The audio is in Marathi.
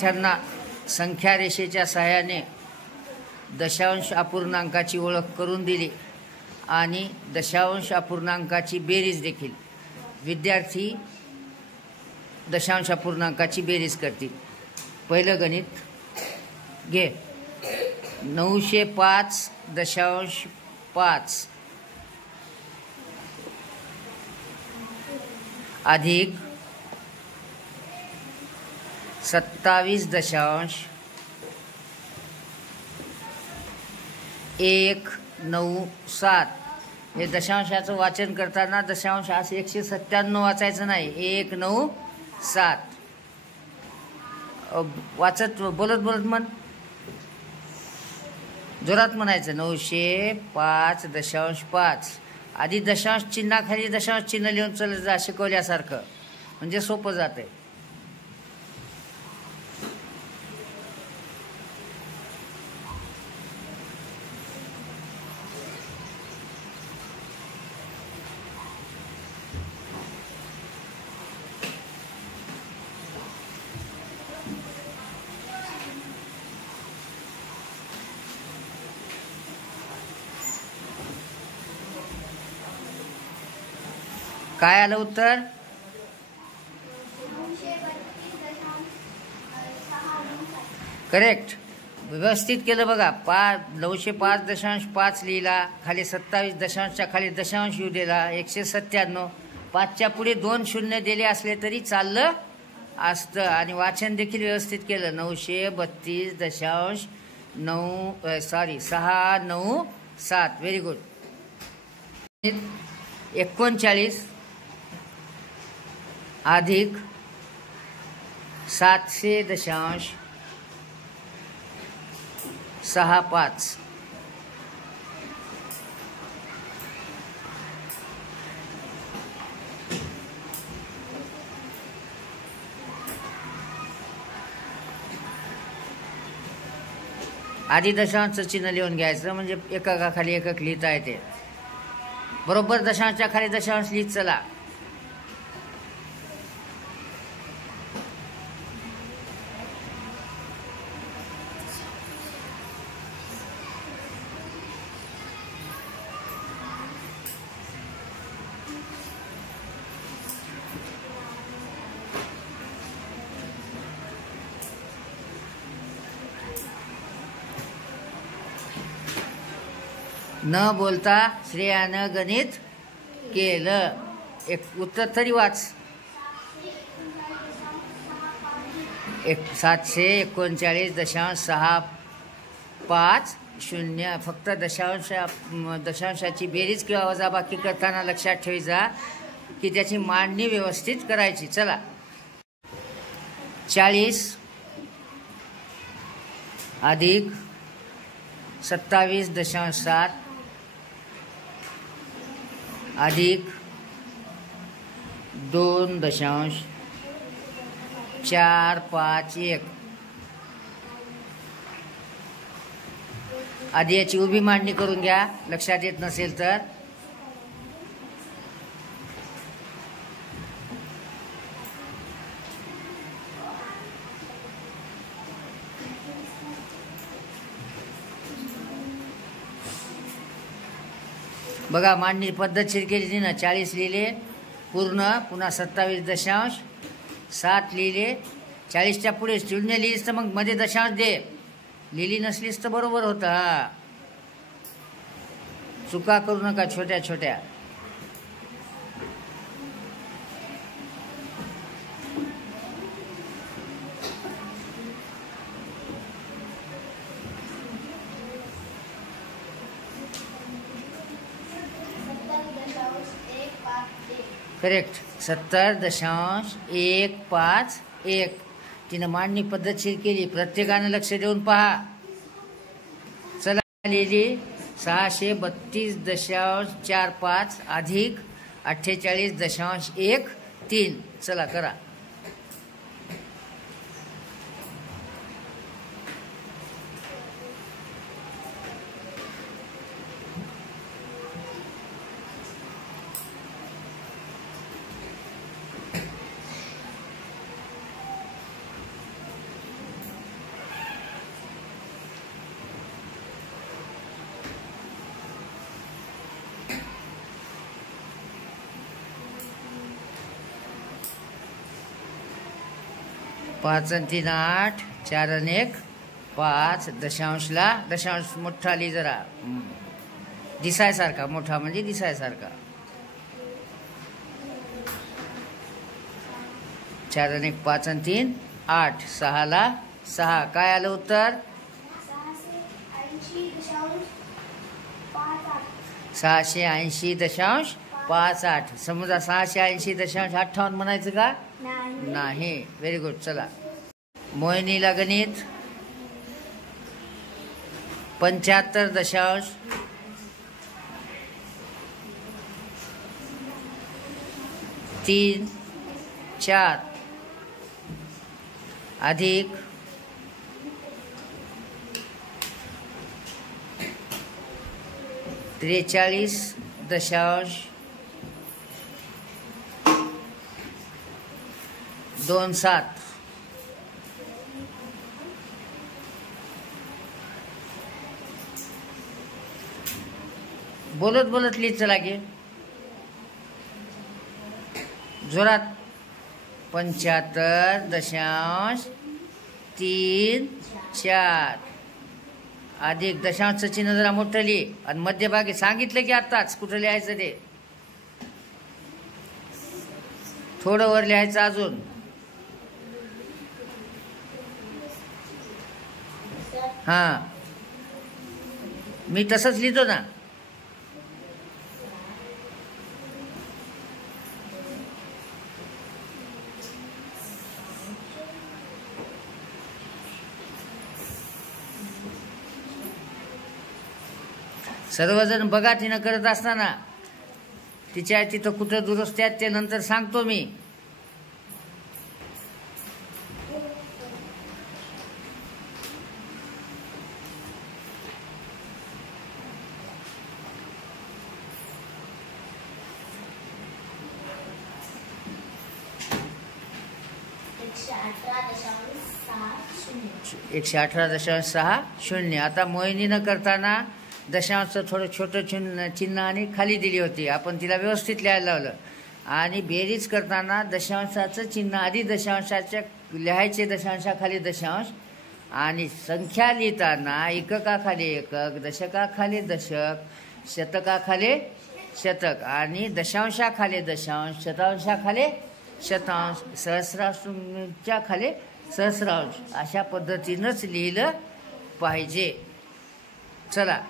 त्यांना संख्या रेषेच्या सहाय्याने दशांश अपूर्णांकाची ओळख करून दिली आणि दशांश अपूर्णांकाची बेरीज देखील. विद्यार्थी दशांश अपूर्णांकाची बेरीज करतील. पहिलं गणित घे. 905.5 अधिक 27.197. हे दशांशाचं वाचन करताना दशांश असं 197 वाचायचं नाही, 197 वाचत बोलत म्हण, जोरात म्हणायचं. 905.5 आधी दशांश चिन्हाखाली दशांश चिन्ह लिहून चलत जा, शिकवल्यासारखं, म्हणजे सोपं जातंय. काय आलं उत्तर? करेक्ट. व्यवस्थित केलं बघा. 905.5 लिहिला, खाली 27 दशांशच्या खाली दशांश येऊ दिला, 197. 5च्या पुढे 2 शून्य दिले असले तरी चाललं असतं. आणि वाचन देखील व्यवस्थित केलं. 932.697. Very good. 39 अधिक 700.65. आधी दशांशचं चिन्ह लिहून घ्यायचं, म्हणजे एककाखाली एकक लिहिता येते. बरोबर दशांशच्या खाली दशांश लिहित चला. न बोलता श्रेयानं गणित केलं. एक उत्तर तरी वाच. 739.650. फक्त दशांशाची बेरीज किंवा वजाबाकी करताना लक्षात ठेवायचा की त्याची मांडणी व्यवस्थित करायची. चला. 40 अधिक 27.7 अधिक 2.451. आधी याची उभी मांडणी करून घ्या, लक्षात येत नसेल तर. बघा, मांडणी पद्धतशीर केली ना. 40 लिहिले पूर्ण, पुन्हा 27.7 लिहिले. 40च्या पुढे शून्य लिहिलीस तर मग मध्ये दशांश दे, लिहिली नसलीस तर बरोबर होतं. हा, चुका करू नका छोट्या छोट्या. करेक्ट. 70.151. तिनं मांडणी पद्धतशीर केली. प्रत्येकानं लक्ष देऊन पहा. चला, लिहिली 632.45 अधिक 48.13. चला करा. 5 आणि 3 8, 4 आणि 1 5, दशांशला दशांश मोठा लिही जरा, दिसायसारखा, मोठा म्हणजे दिसायसारखा. 4 आणि 1 5 आणि 3 8, 6 ला 6. काय आलं उत्तर? 680.58. समजा 680.58 म्हणायचं का? नाही. Very good. चला, मोहिनीला गणित 75.3 4 अधिक 43.27. बोलत बोलत लिहित चला की जोरात. 75.34 अधिक दशांशचं चिन्ह जरा मोठं लिहि आणि मध्यभागी सांगितलं की आत्ताच कुठं लिहायचं ते. थोडं वर लिहायचं अजून. हां, मी तसंच लिहितो ना. सर्वजण बघा तिनं करत असताना. तिच्या तिथं कुठं दुरुस्ती आहेत ते नंतर सांगतो मी. एकशे 18.60. आता मोहिनीनं करताना दशांशचं थोडं छोटं चिन्ह आणि खाली दिली होती. आपण तिला व्यवस्थित लिहायला लावलं. आणि बेरीज करताना दशांशाचं चिन्ह आधी दशांशाच्या लिहायचे, दशांशाखाली दशांश. आणि संख्या लिहिताना एककाखाली एकक, दशकाखाली दशक, शतकाखाली शतक आणि दशांशाखाली दशांश, शतांशाखाली शतांश, सहस्रांशाच्या खाली सहस्रांश अशा पद्धतीनंच लिहिलं पाहिजे. चला.